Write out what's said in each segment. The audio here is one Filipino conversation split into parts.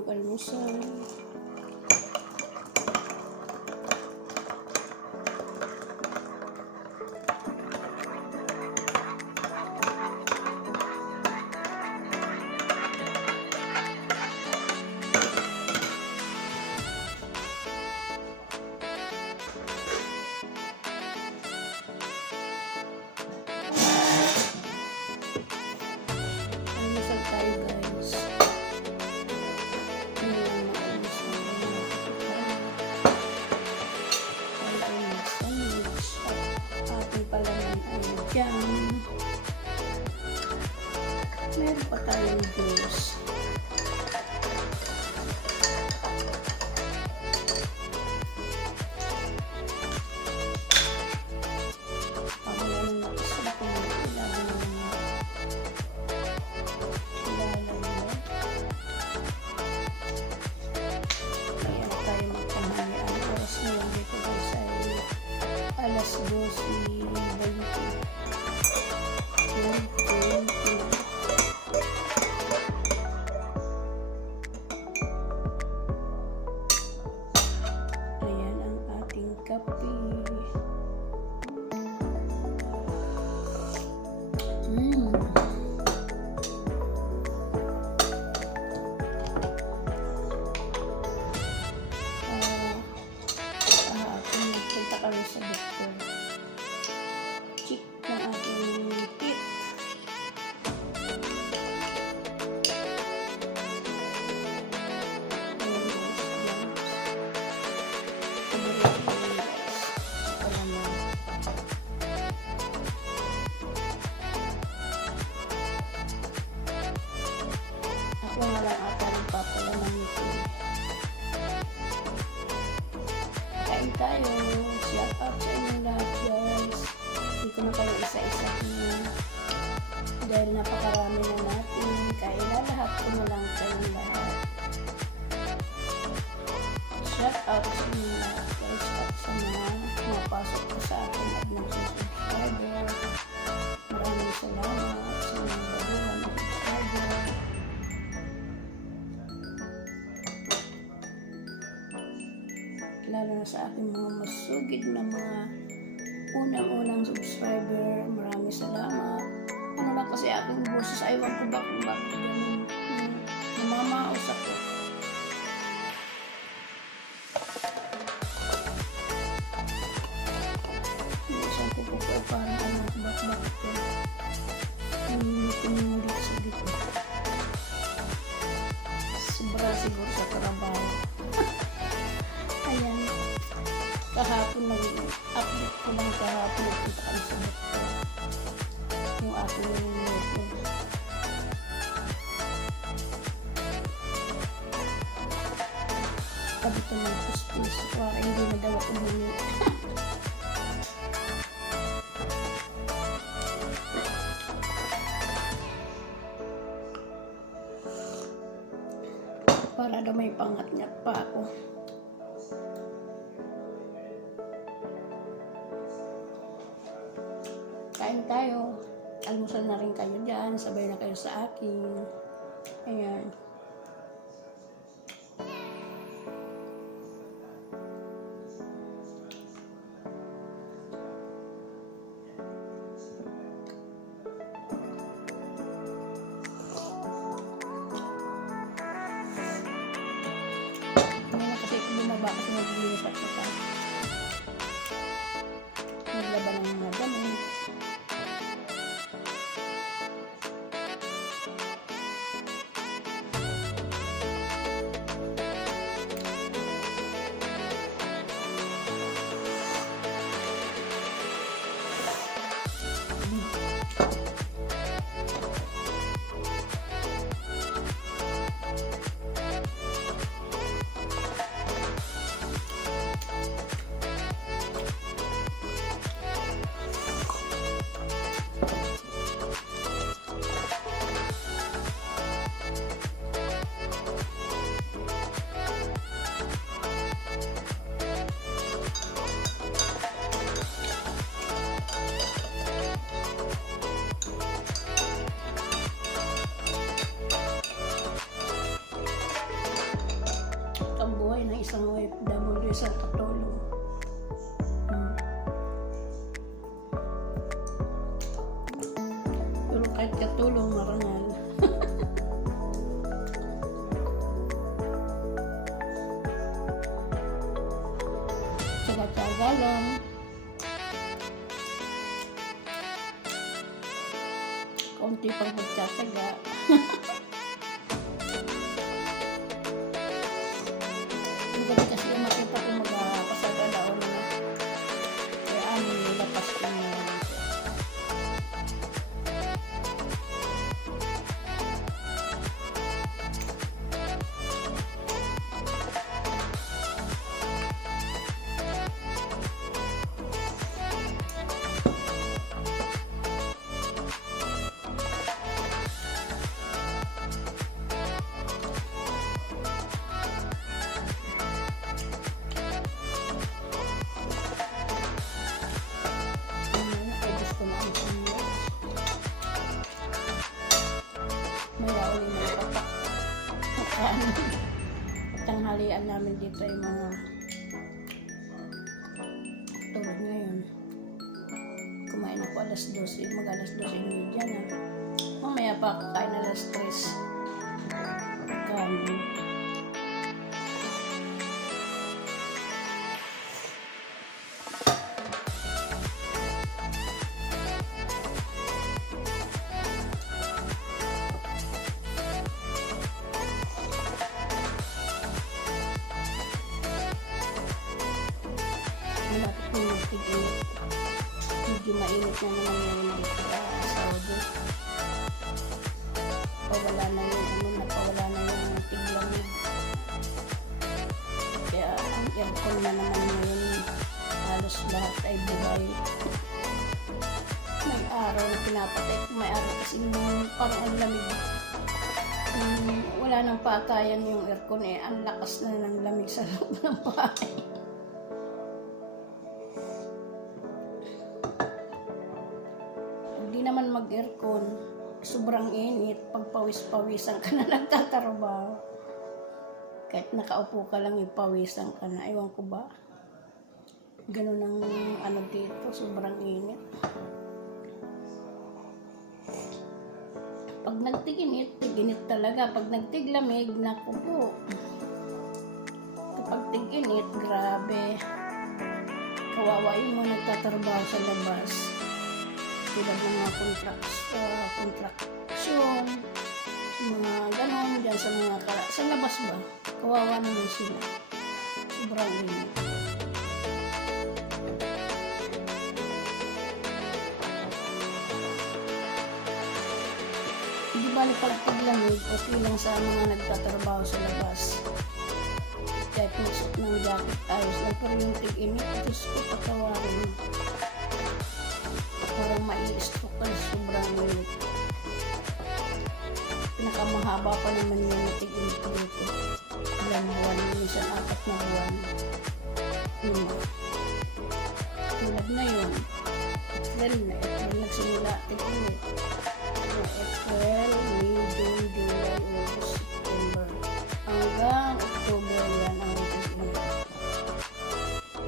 mag-almusal. Almusal tayo guys. Meron pa tayong juice. Pangalaman na kasi kung ilalagay. Kaya na tayo magtanghali. Ang oras ngayon dito guys ay alas 12:20. Ayan ang ating kape. Kahapon nagpunta kami sa doktor. Check ng aking teeth. Ako na lang ata nagpapala ng ngiti. Kain tayo. Shout out sa inyong lahat guys. Hindi ko na kayo isa-isahin. Dahil napakarami na natin. Kaya lahat ko na lang kayong lahat. Shout out sa inyong lahat guys. At sa mga mapasok ko sa akin at nagsusubscriber. Maraming salamat sa mga baguhan na subscriber. Lalo na sa aking mga masugid na mga unang-unang subscriber. Maraming salamat. Ano lang kasi aking boses, aywan ko bakit ganun. Namamaos ako. Minsan ko po parang ano, bakit ko. Nangingitin dito sa gitna. Sobra siguro sa trabaho. Ayan. Kahapon nag-update ko lang kahapon. Nagpunta kami sa doktor. Yung aking luto. Sabi ko ng pustis. Para hindi na daw ako muli. Para daw may pangat-ngat pa ako. Kain tayo. Almusal na rin kayo dyan. Sabay na kayo sa akin. Ayan. Hindi na kasi bumaba kasi naglinis at saka naglaban ng mga gamit. ng isang OFW, isang katulong. Pero kahit katulong, marangal. Tsaga-tsaga lang. Kaunti pang pagtsatsaga. Hindi kasi makita ko magpasagalaon na. Kaya amin nilapas ko na siya. Tanghalian namin dito ay mga tulad ngayon. Kumain ako alas 12, mag-alas 12:30 na. Mamaya pa ako kain alas 3. Kanin. Malapit na magtig-init. Medyo mainit na naman ngayon dito sa Saudi. Pawala na yung tiglamig. Kaya ang aircon na naman ngayon, halos lahat ay buhay. May araw na pinapatay. May araw kasi parang ang lamig. Wala nang patayan yung aircon eh. Ang lakas na ng lamig sa loob ng bahay. Hindi naman mag-aircon, sobrang init, pagpawis-pawisan ka na nagtatrabaho. Kahit nakaupo ka lang, ipawisan ka na. Ewan ko ba? Ganun ang ano dito, sobrang init. Pag nagtiginit, tiginit talaga. Pag nagtiglamig, naku po. Kapag tiginit, grabe. Kawawa yung mga nagtatrabaho sa labas. Tulad ng mga kontraksyon, mga ganon dyan sa mga sa labas ba? Kawawa naman sila. Sobrang init. Hindi bali pag tiglamig, okay lang sa mga nagtatrabaho sa labas. Kahit masok ng jacket, ayos lang. Pero yung tig-init, Diyos ko patawarin. Parang mai-stroke ka, sobrang init. Pinakamahaba pa naman yung natig-init dito. Ilang buwan, minsan 4 na buwan. 5. Tulad na yun. April nagsimula tig-init. April, May, June, July, August, September. Hanggang October yan ang tig-init.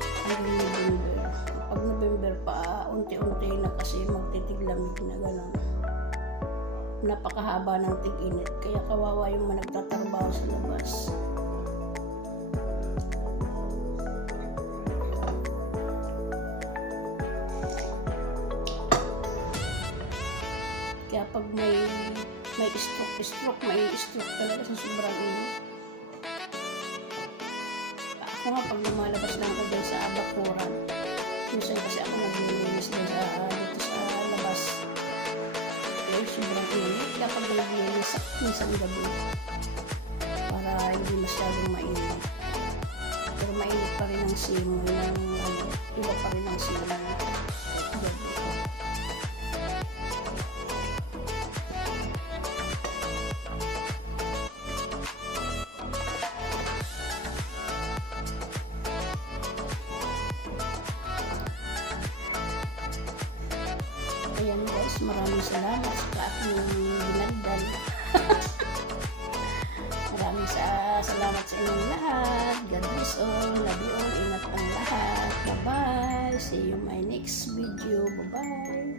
Hanggang November. Pag November pa, unti-unti na kasi magtitiglamig na gano'n. Napakahaba ng tig-init, kaya kawawa yung mga nagtatrabaho sa labas. Kaya pag may stroke talaga sa sobrang init. Ako nga pag lumalabas lang ako dyan sa bakuran, minsan kasi ako naglilinis din dito sa labas. Kaya sobrang init. Kaya pag naglilinis minsan gabi para hindi masyadong mainit. Pero mainit pa rin ang simoy ng iba pa rin ang simoy ng gabi. Ayan guys, maraming salamat sa aking binagdan. Maraming Maraming salamat sa inyong lahat. God bless all. Love you all. Ingat ang lahat. Bye-bye. See you my next video. Bye-bye.